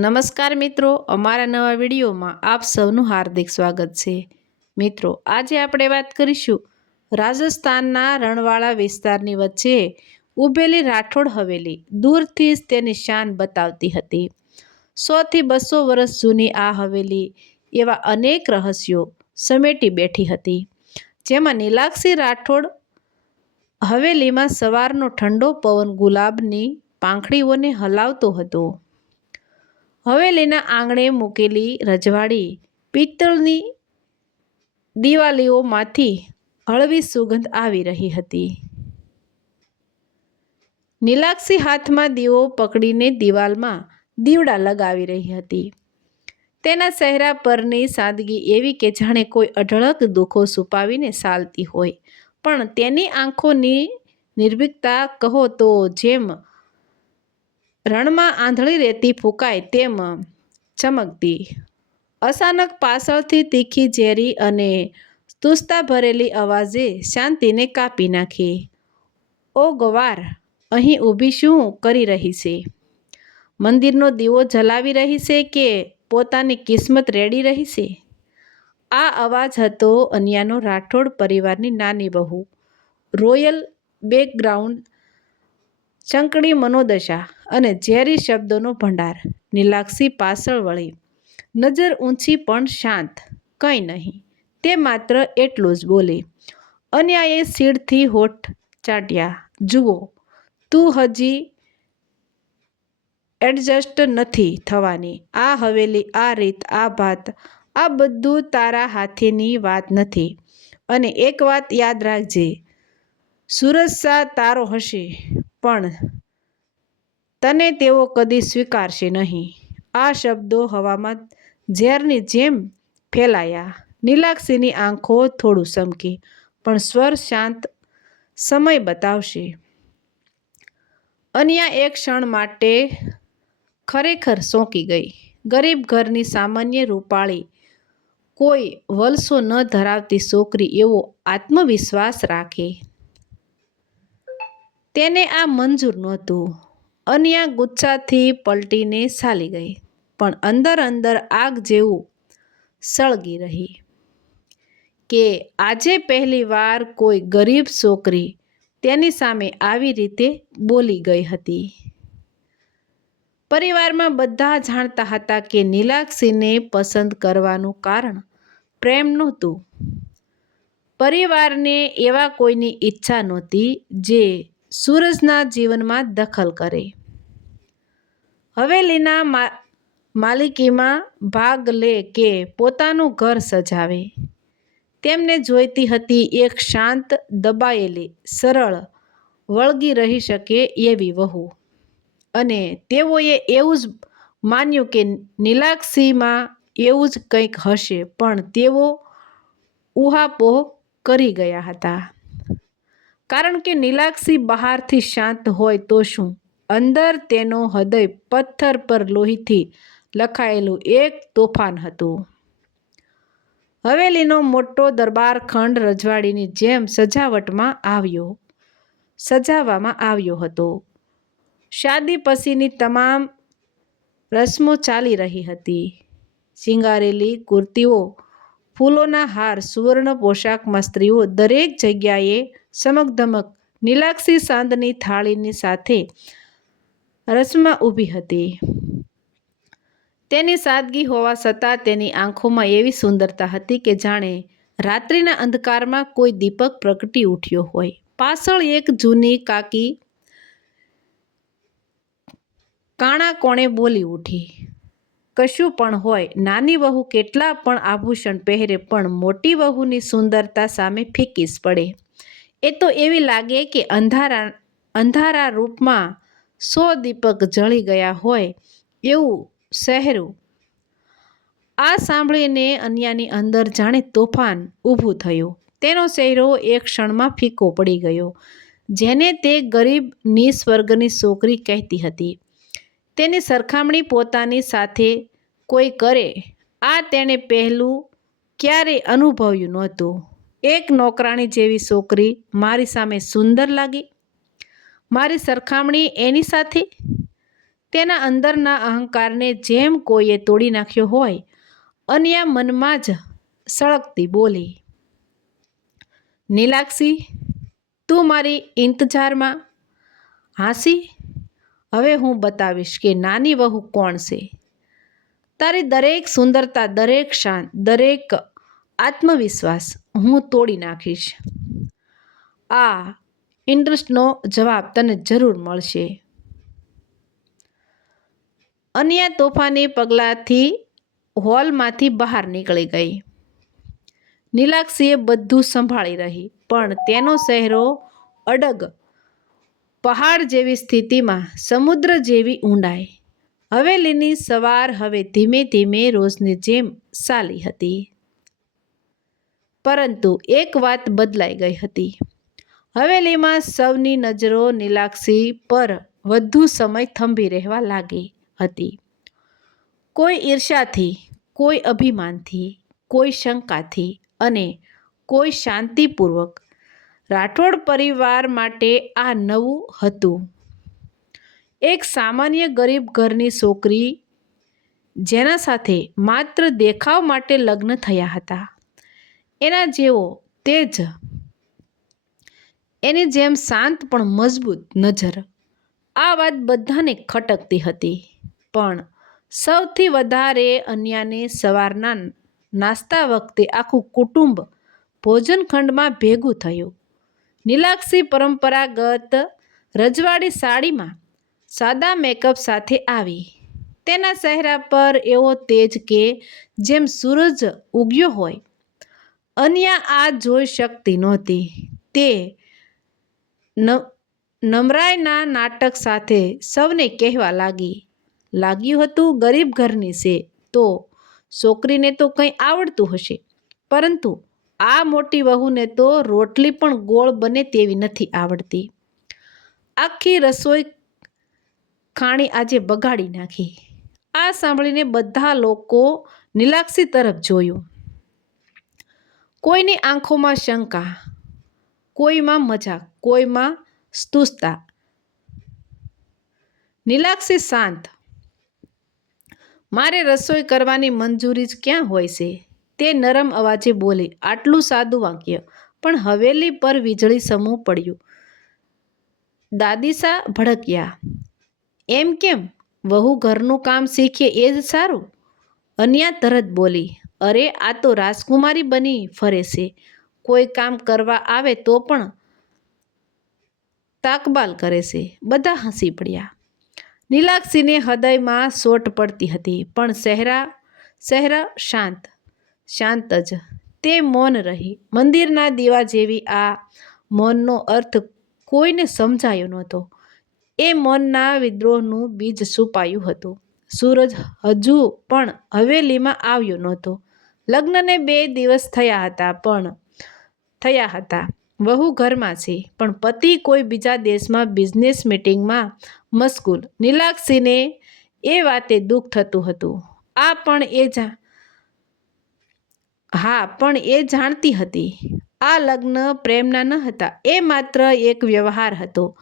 નમસ્કાર મિત્રો, અમારા નવા વિડીયોમાં આપ સૌનું હાર્દિક સ્વાગત છે. મિત્રો, આજે આપણે વાત કરીશું રાજસ્થાનના રણવાળા વિસ્તારની વચ્ચે ઊભેલી રાઠોડ હવેલી, દૂરથી જ તેની શાન બતાવતી હતી. સોથી બસો વર્ષ જૂની આ હવેલી એવા અનેક રહસ્યો સમેટી બેઠી હતી. જેમાં નીલાક્ષી રાઠોડ હવેલીમાં સવારનો ઠંડો પવન ગુલાબની પાંખડીઓને હલાવતો હતો. હવેલીના આંગણે મૂકેલી રજવાડી પિત્તળની દિવાલીઓમાંથી હળવી સુગંધ આવી રહી હતી. નીલાક્ષી હાથમાં દીવો પકડીને દિવાલમાં દીવડા લગાવી રહી હતી. તેના ચહેરા પરની સાદગી એવી કે જાણે કોઈ અઢળક દુઃખો છુપાવીને ચાલતી હોય. પણ તેની આંખોની નિર્ભીકતા કહો તો જેમ રણમાં આંધળી રેતી ફૂંકાય તેમ ચમકતી. અચાનક પાછળથી તીખી ઝેરી અને તુસ્તા ભરેલી અવાજે શાંતિને કાપી નાખી. ઓ ગવાર, અહીં ઊભી શું કરી રહી છે? મંદિરનો દીવો જલાવી રહી છે કે પોતાની કિસ્મત રેડી રહી છે? આ અવાજ હતો અન્યાનો રાઠોડ પરિવારની નાની બહુ રોયલ બેકગ્રાઉન્ડ ચંકડી મનોદશા અને ઝેરી શબ્દોનો ભંડાર. નીલાક્ષી પાછળ વળી. નજર ઊંચી પણ શાંત. કંઈ નહીં. તે માત્ર એટલું જ બોલી. અન્યાએ સીડથી હોઠ ચાટ્યા. જુઓ, તું હજી એડજસ્ટ નથી થવાની. આ હવેલી, આ રીત, આ ભાત, આ બધું તારા હાથેની વાત નથી. અને એક વાત યાદ રાખજે. સુરજ શાહ તારો હશે. પણ તને તેઓ કદી સ્વીકારશે નહીં. આ શબ્દો હવામાં ઝેરની જેમ ફેલાયા. નીલાક્ષીની આંખો થોડું ચમકી, પણ સ્વર શાંત સમય બતાવશે. અન્યા એક ક્ષણ માટે ખરેખર સોંકી ગઈ. ગરીબ ઘરની સામાન્ય રૂપાળી કોઈ વલસો ન ધરાવતી છોકરી એવો આત્મવિશ્વાસ રાખે. તેને આ મંજૂર નહોતું. અન્યા ગુચ્છાથી પલટીને ચાલી ગઈ, પણ અંદર અંદર આગ જેવું સળગી રહી કે આજે પહેલી વાર કોઈ ગરીબ છોકરી તેની સામે આવી રીતે બોલી ગઈ હતી. પરિવારમાં બધા જાણતા હતા કે નીલાક્ષીને પસંદ કરવાનું કારણ પ્રેમ નહોતું. પરિવારને એવા કોઈની ઈચ્છા નહોતી જે સૂરજના જીવનમાં દખલ કરે. હવેલીના માલિકીમાં ભાગ લે કે પોતાનું ઘર સજાવે. તેમને જોઈતી હતી એક શાંત, દબાયેલી, સરળ, વળગી રહી શકે એવી વહુ. અને તેઓએ એવું જ માન્યું કે નીલાક્ષીમાં એવું જ કંઈક હશે, પણ તેઓ ઉહાપોહ કરી ગયા હતા. કારણ કે નીલાક્ષી બહારથી શાંત હોય તો શું? અંદર તેનો હૃદય પથ્થર પર લોહીથી લખાયેલું એક તોફાન હતું. હવેલીનો મોટો દરબાર ખંડ રજવાડીની જેમ સજાવટમાં આવ્યો, સજાવવામાં આવ્યો હતો. શાદી પછીની તમામ રસમો ચાલી રહી હતી. શિંગારેલી કુર્તીઓ ફૂલોના હાર, સુવર્ણ પોશાકમાં સ્ત્રીઓ દરેક જગ્યાએ ચમકધમક નીલાક્ષી સાંદની થાળીની સાથે રસમાં ઊભી હતી. તેની સાદગી હોવા છતાં તેની આંખોમાં એવી સુંદરતા હતી કે જાણે રાત્રિના અંધકારમાં કોઈ દીપક પ્રગટી ઉઠ્યો હોય. પાછળ એક જૂની કાકી કાણા કોણે બોલી ઉઠી. કશું પણ હોય, નાની વહુ કેટલા પણ આભૂષણ પહેરે, પણ મોટી વહુની સુંદરતા સામે ફીકીસ પડે. એ તો એવી લાગે કે અંધારા અંધારા રૂપમાં સો દીપક જળી ગયા હોય એવું શહેરું. આ સાંભળીને અન્યાની અંદર જાણે તોફાન ઊભું થયું. તેનો ચહેરો એક ક્ષણમાં ફીકો પડી ગયો, જેને તે ગરીબ નિસ્વર્ગની છોકરી કહેતી હતી. તેની સરખામણી પોતાની સાથે કોઈ કરે, આ તેણે પહેલું ક્યારેય અનુભવ્યું નહોતું. એક નોકરાણી જેવી છોકરી મારી સામે સુંદર લાગી. મારી સરખામણી એની સાથે? તેના અંદરના અહંકારને જેમ કોઈએ તોડી નાખ્યો હોય, અન્યા મનમાં જ સળગતી બોલી, નીલાક્ષી, તું મારી ઇંતજારમાં હાંસી? હવે હું બતાવીશ કે નાની વહુ કોણ છે. તારી દરેક સુંદરતા, દરેક શાંત દરેક આત્મવિશ્વાસ હું તોડી નાખીશ. આ ઇન્ટરેસ્ટનો જવાબ તને જરૂર મળશે. અન્ય તોફાની પગલાંથી હોલમાંથી બહાર નીકળી ગઈ. નીલાક્ષીએ બધું સંભાળી રહી, પણ તેનો ચહેરો અડગ પહાડ જેવી સ્થિતિમાં સમુદ્ર જેવી ઊંડાઈ. હવેલીની સવાર હવે ધીમે ધીમે રોજની જેમ ચાલી હતી. પરંતુ એક વાત બદલાઈ ગઈ હતી. હવેલીમાં સૌની નજરો નીલાક્ષી પર વધુ સમય થંભી રહેવા લાગી હતી. કોઈ ઈર્ષાથી કોઈ અભિમાનથી, કોઈ શંકાથી અને કોઈ શાંતિપૂર્વક રાઠોડ પરિવાર માટે આ નવું હતું. એક સામાન્ય ગરીબ ઘરની છોકરી જેના સાથે માત્ર દેખાવ માટે લગ્ન થયા હતા. એના જેવો તે જ. એની જેમ શાંત પણ મજબૂત નજર. આ વાત બધાને ખટકતી હતી. પણ સૌથી વધારે અન્યાને સવારના નાસ્તા વખતે આખું કુટુંબ ભોજનખંડમાં ભેગું થયું. નીલાક્ષી પરંપરાગત રજવાડી સાડીમાં સાદા મેકઅપ સાથે આવી. તેના ચહેરા પર એવો તેજ કે જેમ સૂરજ ઉગ્યો હોય. અન્યા આ જોઈ શકતી નહોતી. તે નમરાયના નાટક સાથે સૌને કહેવા લાગી. લાગ્યું હતું ગરીબ ઘરની છે, તો છોકરીને તો કંઈ આવડતું હશે. પરંતુ આ મોટી વહુને તો રોટલી પણ ગોળ બને તેવી નથી આવડતી. આખી રસોઈ ખાણી આજે બગાડી નાખી. આ સાંભળીને બધા લોકો નિલાક્ષી તરફ જોયું. કોઈની આંખોમાં શંકા, કોઈમાં મજાક, કોઈમાં સ્તુસ્તા નિલાક્ષી શાંત. મારે રસોઈ કરવાની મંજૂરી જ ક્યાં હોય છે? તે નરમ અવાજે બોલી, આટલું સાદું વાક્ય. પણ હવેલી પર વીજળી સમૂહ પડ્યું. દાદીસા ભડક્યા. એમ કેમ? વહુ ઘરનું કામ શીખે એ જ સારું? અન્યા તરત બોલી, અરે, આ તો રાજકુમારી બની ફરે છે. કોઈ કામ કરવા આવે તો પણ તાકબાલ કરે છે. બધા હસી પડ્યા. નીલાક્ષીને હૃદયમાં સોટ પડતી હતી, પણ સહેરા સહેરા શાંત. શાંત જ. તે મૌન રહી. મંદિરના દીવા જેવી આ મૌનનો અર્થ કોઈને સમજાયો નહોતો. એ મૌનના વિદ્રોહનું બીજ છુપાયું હતું. સૂરજ હજુ પણ હવેલીમાં આવ્યો નહોતો. લગ્નને બે દિવસ થયા હતા પણ થયા હતા. વહુ ઘરમાં છે, પણ પતિ કોઈ બીજા દેશમાં બિઝનેસ મિટિંગમાં મશગુલ. નીલાક્ષીને એ વાતે દુઃખ થતું હતું. આ પણ એ જા હા, પણ એ જાણતી હતી. આ લગ્ન પ્રેમના ન હતા, એ માત્ર એક વ્યવહાર હતો.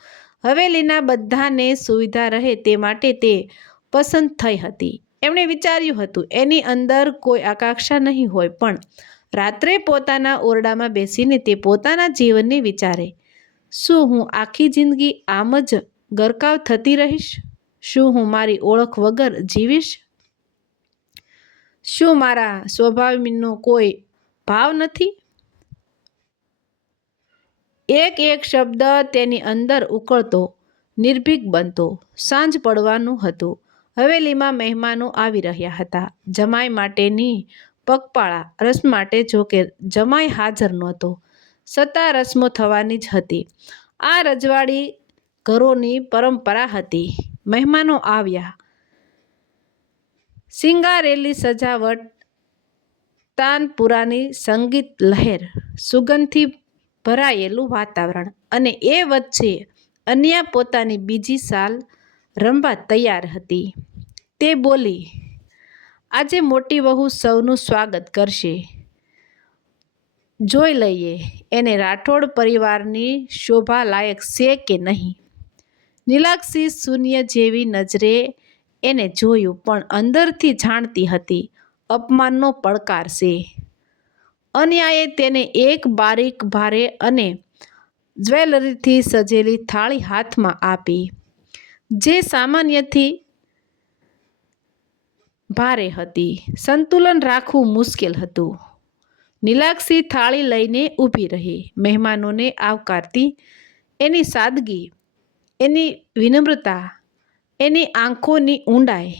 હવેલીના બધાને સુવિધા રહે તે માટે તે પસંદ થઈ હતી. એમણે વિચાર્યું હતું, એની અંદર કોઈ આકાંક્ષા નહીં હોય, પણ રાત્રે પોતાના ઓરડામાં બેસીને તે પોતાના જીવનને વિચારે. શું હું આખી જિંદગી આમ જ ગરકાવ થતી રહીશ? શું હું મારી ઓળખ વગર જીવીશ? શું મારા સ્વભાવનો કોઈ ભાવ નથી? એક એક શબ્દ તેની અંદર ઉકળતો, નિર્ભીક બનતો, સાંજ પડવાનું હતું. હવેલીમાં મહેમાનો આવી રહ્યા હતા. જમાઈ માટેની પગપાળા રસ માટે જોકે જમાઈ હાજર નહોતો. છતાં રસમો થવાની જ હતી. આ રજવાડી ઘરોની પરંપરા હતી. મહેમાનો આવ્યા. સિંગારેલી સજાવટ તાનપુરાની સંગીત લહેર સુગંધથી ભરાયેલું વાતાવરણ અને એ વચ્ચે અન્યા પોતાની બીજી સાલ રમવા તૈયાર હતી. તે બોલી, આજે મોટી વહુ સૌનું સ્વાગત કરશે. જોઈ લઈએ, એને રાઠોડ પરિવારની શોભા લાયક છે કે નહીં નીલાક્ષી શૂન્ય જેવી નજરે એને જોયું પણ અંદરથી જાણતી હતી, અપમાનનો પડકાર છે. અન્યાએ તેને એક બારીક ભારે અને જ્વેલરીથી સજેલી થાળી હાથમાં આપી, જે સામાન્યથી ભારે હતી. સંતુલન રાખવું મુશ્કેલ હતું. નીલાક્ષી થાળી લઈને ઊભી રહી, મહેમાનોને આવકારતી એની સાદગી, એની વિનમ્રતા એની આંખોની ઊંડાઈ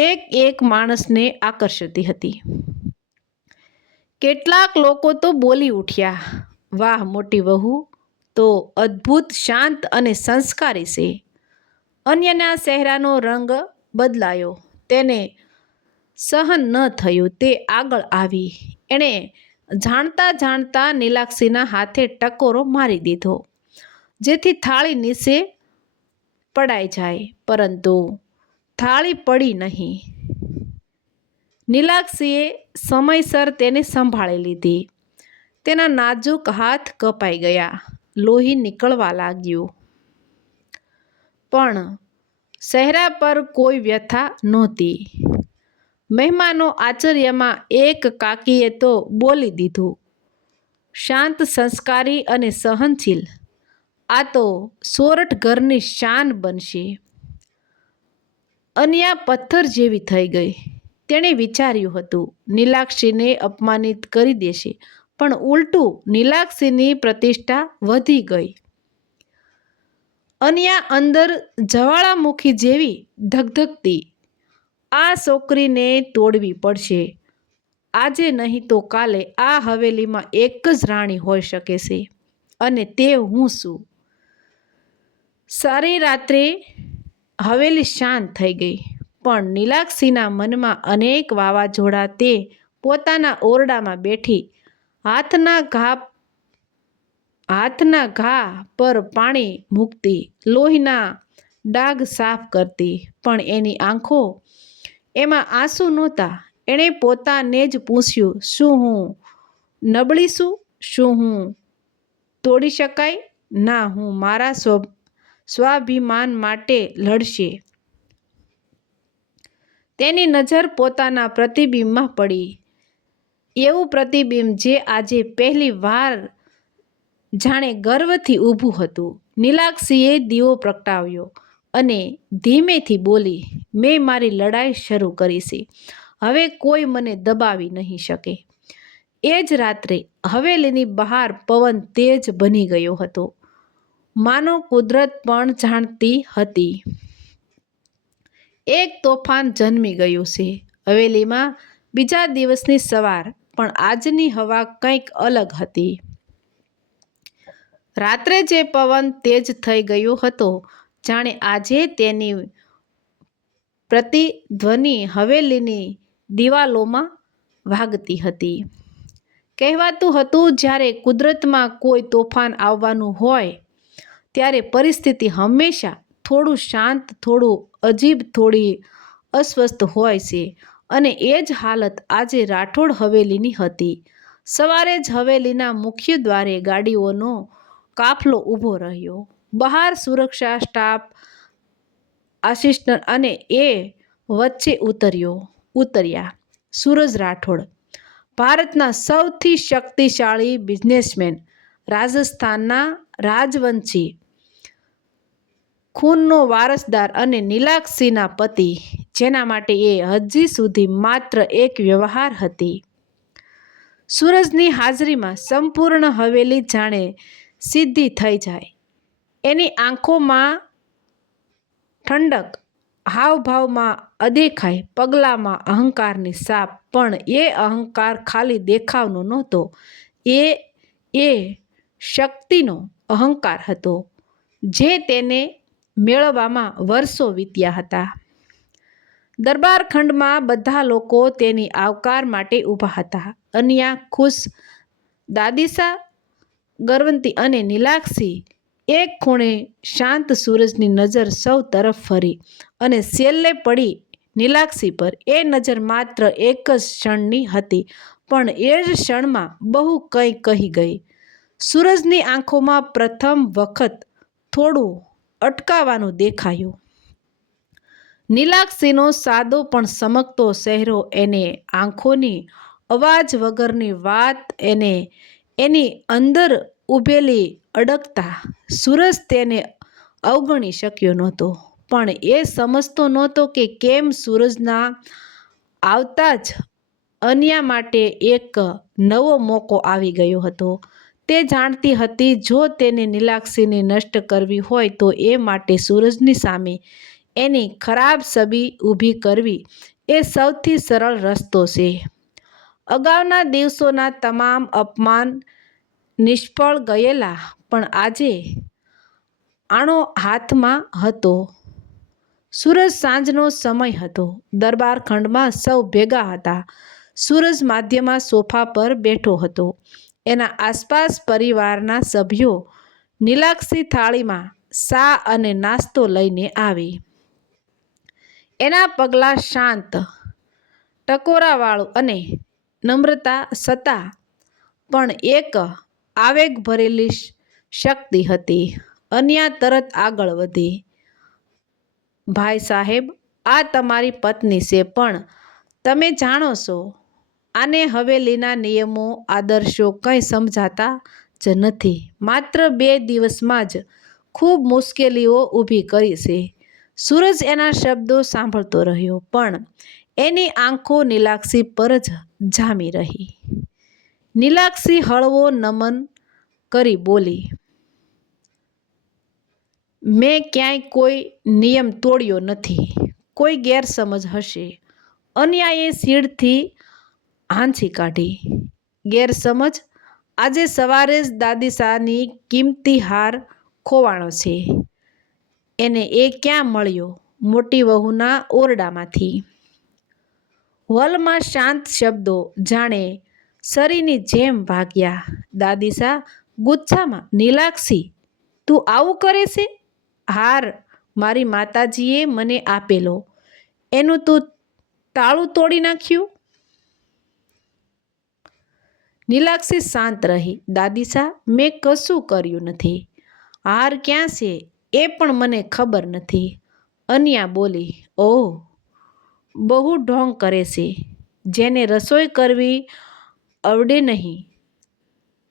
એક એક માણસને આકર્ષતી હતી. કેટલાક લોકો તો બોલી ઉઠ્યા, વાહ, મોટી વહુ, તો અદ્ભુત, શાંત અને સંસ્કારી છે. અન્યના ચહેરાનો રંગ બદલાયો, તેને સહન ન થયું, તે આગળ આવી. એણે જાણતા જાણતા નીલાક્ષીના હાથે ટકોરો મારી દીધો, જેથી થાળી નીચે પડાઈ જાય, પરંતુ થાળી પડી નહીં. નીલાક્ષીએ સમયસર તેને સંભાળી લીધી. તેના નાજુક હાથ કપાઈ ગયા, લોહી નીકળવા લાગ્યું. પણ ચહેરા પર કોઈ વ્યથા નહોતી. મહેમાનો આશ્ચર્યમાં એક કાકીએ તો બોલી દીધું, શાંત સંસ્કારી અને સહનશીલ. આ તો સોરઠ ઘરની શાન બનશે. અન્યા પથ્થર જેવી થઈ ગઈ. તેણે વિચાર્યું હતું, નીલાક્ષીને અપમાનિત કરી દેશે, પણ ઉલટું નીલાક્ષીની પ્રતિષ્ઠા વધી ગઈ. અન્યા અંદર જવાળામુખી જેવી ધગધગતી, આ છોકરીને તોડવી પડશે. આજે નહીં તો કાલે આ હવેલીમાં એક જ રાણી હોઈ શકે છે, અને તે હું છું. સારી રાત્રે હવેલી શાંત થઈ ગઈ. પણ નીલાક્ષીના મનમાં અનેક વાવાઝોડા તે પોતાના ઓરડામાં બેઠી હાથના ઘા હાથના ઘા પર પાણી મૂકતી, લોહીના ડાઘ સાફ કરતી. પણ એની આંખો એમાં આંસુ નહોતા. એણે પોતાને જ પૂછ્યું, શું હું નબળી છું? શું હું તોડી શકાય? ના, હું મારા સ્વ સ્વાભિમાન માટે લડશે. તેની નજર પોતાના પ્રતિબિંબમાં પડી. એવું પ્રતિબિંબ જે આજે પહેલી વાર જાણે ગર્વથી ઊભું હતું. નીલાક્ષીએ દીવો પ્રગટાવ્યો અને ધીમેથી બોલી, મેં મારી લડાઈ શરૂ કરી છે. હવે કોઈ મને દબાવી નહીં શકે. એ જ રાત્રે હવેલીની બહાર પવન તેજ બની ગયો હતો. માનો કુદરત પણ જાણતી હતી. એક તોફાન જન્મી ગયું છે. હવેલીમાં બીજા દિવસની સવાર, પણ આજની હવા કંઈક અલગ હતી. રાત્રે જે પવન તેજ થઈ ગયો હતો, જાણે આજે તેની પ્રતિધ્વનિ હવેલીની દિવાલોમાં વાગતી હતી. કહેવાતું હતું, જ્યારે કુદરતમાં કોઈ તોફાન આવવાનું હોય ત્યારે પરિસ્થિતિ હંમેશા થોડું શાંત, થોડું અજીબ, થોડી અસ્વસ્થ હોય છે. અને એ જ હાલત આજે રાઠોડ હવેલીની હતી. સવારે જ હવેલીના મુખ્ય દ્વારે ગાડીઓનો કાફલો ઊભો રહ્યો. બહાર સુરક્ષા સ્ટાફ, આસિસ્ટન્ટ અને એ વચ્ચે ઉતર્યો, ઉતર્યા. સૂરજ રાઠોડ, ભારતના સૌથી શક્તિશાળી બિઝનેસમેન, રાજસ્થાનના રાજવંશી ખૂનનો વારસદાર અને નીલાક્ષીના પતિ, જેના માટે એ હજી સુધી માત્ર એક વ્યવહાર હતી. સૂરજની હાજરીમાં સંપૂર્ણ હવેલી જાણે સિદ્ધિ થઈ જાય. એની આંખોમાં ઠંડક, હાવભાવમાં અદેખાય પગલામાં અહંકારની સાપ, પણ એ અહંકાર ખાલી દેખાવનો નહોતો. એ એ શક્તિનો અહંકાર હતો, જે તેને મેળવવામાં વર્ષો વીત્યા હતા. દરબાર ખંડમાં બધા લોકો તેની આવકાર માટે ઊભા હતા. અન્યા ખુશ, દાદીસા, ગરવંતી અને નીલાક્ષી એક ખૂણે શાંત સૂરજની નજર સૌ તરફ ફરી અને છેલ્લે પડી નીલાક્ષી પર. એ નજર માત્ર એક જ ક્ષણની હતી, પણ એ જ ક્ષણમાં બહુ કંઈ કહી ગઈ. સૂરજની આંખોમાં પ્રથમ વખત થોડું અટકાવાનું દેખાયું. નીલાક્ષીનો સાદો પણ સમકતો ચહેરો એને આંખોની અવાજ વગરની વાત એને એની અંદર ઊભેલી અડકતા સૂરજ તેને અવગણી શક્યો નહોતો. પણ એ સમજતો નહોતો કે કેમ સૂરજના આવતા જ અન્યા માટે એક નવો મોકો આવી ગયો હતો. તે જાણતી હતી, જો તેને નીલાક્ષીને નષ્ટ કરવી હોય તો એ માટે સૂરજની સામે એની ખરાબ છબી ઊભી કરવી એ સૌથી સરળ રસ્તો છે. અગાઉના દિવસોના તમામ અપમાન નિષ્ફળ ગયેલા, પણ આજે આણો હાથમાં હતો. સૂરજ સાંજનો સમય હતો. દરબાર ખંડમાં સૌ ભેગા હતા. સૂરજ માધ્યમાં સોફા પર બેઠો હતો. એના આસપાસ પરિવારના સભ્યો નીલાક્ષી થાળીમાં સા અને નાસ્તો લઈને આવે. એના પગલાં શાંત, ટકોરાવાળું અને નમ્રતા છતાં પણ એક આવેગ ભરેલી શક્તિ હતી. અન્યા તરત આગળ વધી. ભાઈ સાહેબ, આ તમારી પત્ની છે પણ તમે જાણો છો આને હવેલીના નિયમો, આદર્શો કંઈ સમજાતા જ નથી. માત્ર બે દિવસમાં જ ખૂબ મુશ્કેલીઓ ઊભી કરી છે. સૂરજ એના શબ્દો સાંભળતો રહ્યો, પણ એની આંખો નીલાક્ષી પર જ જામી રહી. નીલાક્ષી હળવો નમન કરી બોલી, મેં ક્યાંય કોઈ નિયમ તોડ્યો નથી. કોઈ ગેરસમજ હશે. અન્યાયે સીડથી હાંચી કાઢી. ગેરસમજ, આજે સવારે જ દાદી શાહની કિંમતી હાર ખોવાણો છે. એને એ ક્યાં મળ્યો? મોટી વહુના ઓરડામાંથી. હોલમાં શાંત શબ્દો જાણે સરીની જેમ ભાગ્યા દાદીસા ગુચ્છામાં, નીલાક્ષી, તું આવું કરે છે? હાર મારી માતાજીએ મને આપેલો. એનું તું તાળું તોડી નાખ્યું? નીલાક્ષી શાંત રહી. દાદીસા મેં કશું કર્યું નથી. હાર ક્યાં છે એ પણ મને ખબર નથી. અન્યા બોલી, ઓહ, બહુ ઢોંગ કરે છે. જેને રસોઈ કરવી આવડે નહીં.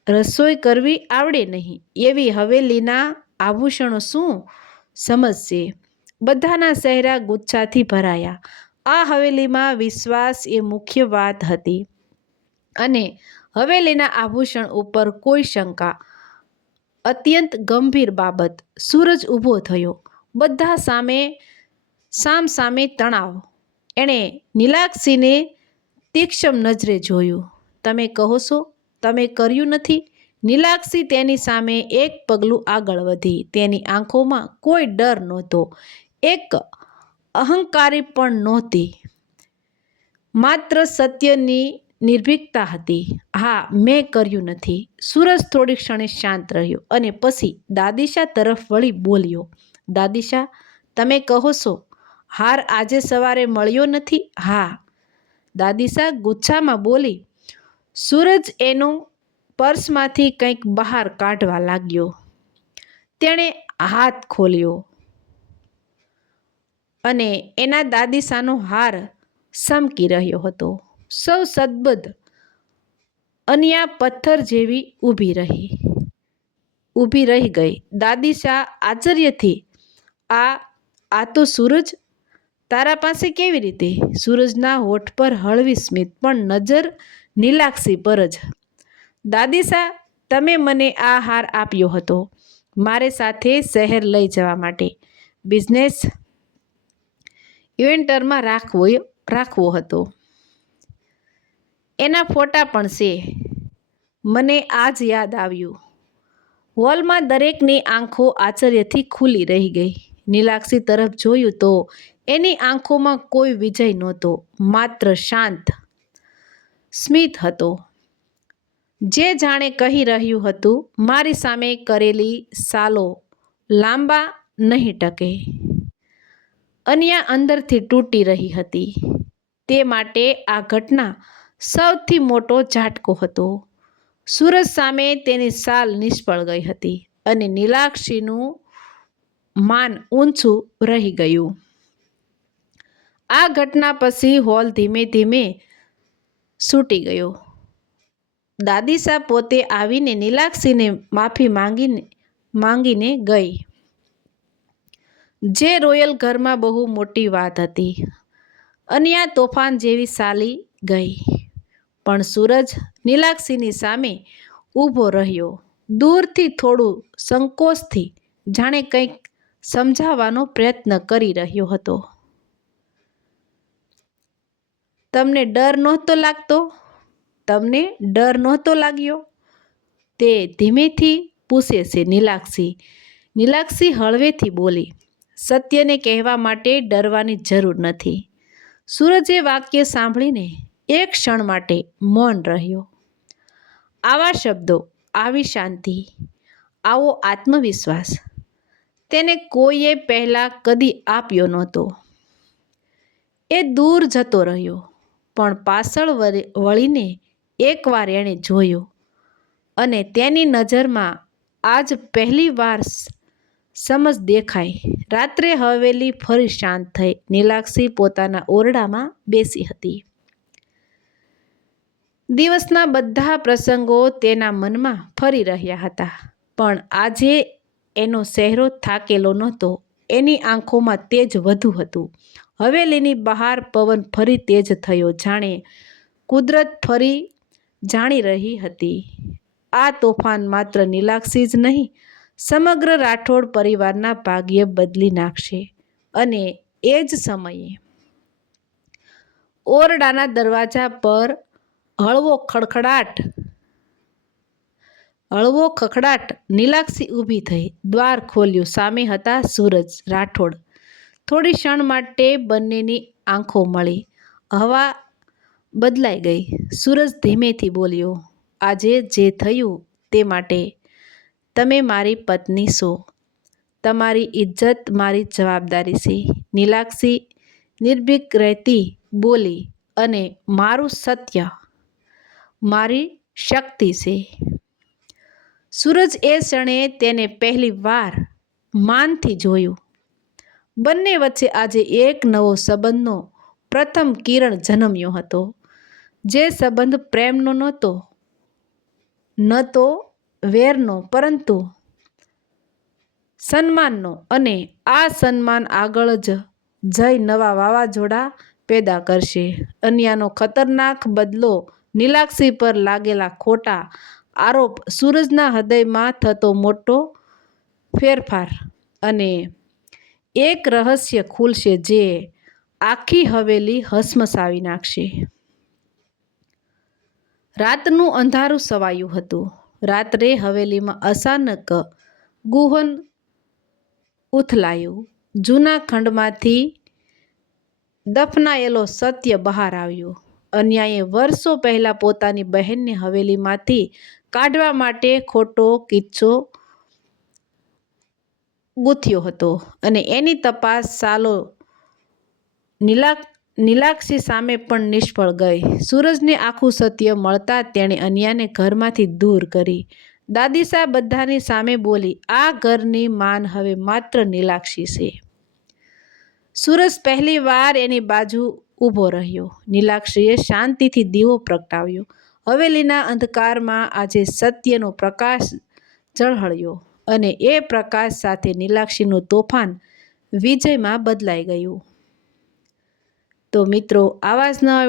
રસોઈ કરવી આવડે નહીં. એવી હવેલીના આભૂષણો શું સમજશે? બધાના ચહેરા ગુચ્છાથી ભરાયા. આ હવેલીમાં વિશ્વાસ એ મુખ્ય વાત હતી. અને હવેલીના આભૂષણ ઉપર કોઈ શંકા? અત્યંત ગંભીર બાબત, સૂરજ ઊભો થયો. બધા સામે, સામ સામે તણાવ. એણે નીલાક્ષીને તીક્ષ્મ નજરે જોયું. તમે કહો છો, તમે કર્યું નથી? નીલાક્ષી તેની સામે એક પગલું આગળ વધી. તેની આંખોમાં કોઈ ડર નહોતો. એક અહંકારી પણ નહોતી. માત્ર સત્યની નિર્ભીકતા હતી. હા, મેં કર્યું નથી. સૂરજ થોડી ક્ષણે શાંત રહ્યો અને પછી દાદીશા તરફ વળી બોલ્યો, દાદીશા, તમે કહો છો, હાર આજે સવારે મળ્યો નથી? હા. દાદીશા ગુચ્છામાં બોલી, સૂરજ એનું પર્સમાંથી કંઈક બહાર કાઢવા લાગ્યો. તેણે હાથ ખોલ્યો અને એના દાદીશાનો હાર સમકી રહ્યો હતો. સૌ સદબદ અન્યા પથ્થર જેવી ઊભી રહી. ઊભી રહી ગઈ. દાદીશા આશ્ચર્યથી, આ આ તો સૂરજ? તારા પાસે કેવી રીતે? સૂરજના હોઠ પર હળવી સ્મિત, પણ નજર નીલાક્ષી પર જ. દાદીસા તમે મને આ હાર આપ્યો હતો. મારે સાથે શહેર લઈ જવા માટે. બિઝનેસ ઇવેન્ટરમાં રાખવો રાખવો હતો. એના ફોટા પણ છે. મને આજ યાદ આવ્યું. હોલમાં દરેકની આંખો આશ્ચર્યથી ખુલી રહી ગઈ. નીલાક્ષી તરફ જોયું તો એની આંખોમાં કોઈ વિજય નહોતો, માત્ર શાંત સ્મિત હતો. જે જાણે કહી રહ્યું હતું, મારી સામે કરેલી સાલો લાંબા નહીં ટકે. અન્યા અંદરથી તૂટી રહી હતી. તે માટે આ ઘટના સૌથી મોટો ઝાટકો હતો. સૂરજ સામે તેની સાલ નિષ્ફળ ગઈ હતી અને નીલાક્ષીનું માન ઊંચું રહી ગયું. આ ઘટના પછી હોલ ધીમે ધીમે છૂટી ગયો. દાદીસા પોતે આવીને નીલાક્ષીને માફી માંગીને માંગીને ગઈ. જે રોયલ ઘરમાં બહુ મોટી વાત હતી. અન્યા તોફાન જેવી સાલી ગઈ. પણ સૂરજ નીલાક્ષીની સામે ઊભો રહ્યો. દૂરથી થોડું સંકોચથી જાણે કંઈક સમજાવવાનો પ્રયત્ન કરી રહ્યો હતો. તમને ડર નહોતો લાગતો? તમને ડર નહોતો લાગ્યો? તે ધીમેથી પૂછે છે નીલાક્ષી. નીલાક્ષી હળવેથી બોલી, સત્યને કહેવા માટે ડરવાની જરૂર નથી. સૂરજે વાક્ય સાંભળીને એક ક્ષણ માટે મૌન રહ્યો. આવા શબ્દો, આવી શાંતિ, આવો આત્મવિશ્વાસ, તેને કોઈએ પહેલાં કદી આપ્યો નહોતો. એ દૂર જતો રહ્યો, પણ પાછળ વળીને એકવાર એણે જોયો અને તેની નજરમાં આજ પહેલી વાર સમજ દેખાઈ. રાત્રે હવેલી ફરી શાંત થઈ. નીલાક્ષી પોતાના ઓરડામાં બેસી હતી. દિવસના બધા પ્રસંગો તેના મનમાં ફરી રહ્યા હતા. પણ આજે એનો ચહેરો થાકેલો નહોતો. એની આંખોમાં તેજ વધુ હતું. હવેલીની બહાર પવન ફરી તેજ થયો જાણે કુદરત ફરી જાણી રહી હતી. આ તોફાન માત્ર નીલાક્ષી જ નહીં, સમગ્ર રાઠોડ પરિવારના ભાગ્ય બદલી નાખશે. અને એ જ સમયે ઓરડાના દરવાજા પર હળવો ખડખડાટ. હળવો ખખડાટ નીલાક્ષી ઊભી થઈ. દ્વાર ખોલ્યું. સામે હતા સૂરજ, રાઠોડ. થોડી ક્ષણ માટે બંનેની આંખો મળી. હવા બદલાઈ ગઈ. સૂરજ ધીમેથી બોલ્યો, આજે જે થયું તે માટે તમે મારી પત્ની છો. તમારી ઇજ્જત મારી જવાબદારી છે. નીલાક્ષી નિર્ભીક રહેતી બોલી, અને મારું સત્ય મારી શક્તિ છે. સૂરજ એ ક્ષણે તેને પહેલી વાર માનથી જોયું. બંને વચ્ચે આજે એક નવો સંબંધનો પ્રથમ કિરણ જન્મ્યો હતો. જે સંબંધ પ્રેમનો નહોતો, ન તો વેરનો, પરંતુ સન્માનનો અને આ સન્માન આગળ જ જઈ નવા વાવાઝોડા પેદા કરશે. અન્યાનો ખતરનાક બદલો નીલાક્ષી પર લાગેલા ખોટા આરોપ સૂરજના હૃદયમાં થતો મોટો ફેરફાર અને એક રહસ્ય ખુલશે જે આખી હવેલી હસમસાવી નાખશે. રાતનું અંધારું સવાયું હતું. રાત્રે હવેલીમાં અચાનક ગુહન ઉથલાયું. જૂના ખંડમાંથી દફનાયેલો સત્ય બહાર આવ્યો. અન્યાએ વર્ષો પહેલાં પોતાની બહેનને હવેલીમાંથી કાઢવા માટે ખોટો કિસ્સો ગૂંથ્યો હતો અને એની તપાસ સાલો નીલા નીલાક્ષી સામે પણ નિષ્ફળ ગઈ. સૂરજને આખું સત્ય મળતા તેણે અન્યાને ઘરમાંથી દૂર કરી. દાદીસા બધાની સામે બોલી, આ ઘરની માન હવે માત્ર નીલાક્ષી છે. સૂરજ પહેલી વાર એની બાજુ ઊભો રહ્યો. નીલાક્ષીએ શાંતિથી દીવો પ્રગટાવ્યો. હવેલીના અંધકારમાં આજે સત્યનો પ્રકાશ ઝળહળ્યો અને એ પ્રકાશ સાથે નીલાક્ષીનું તોફાન વિજયમાં બદલાઈ ગયું. તો મિત્રો આવા જ નવા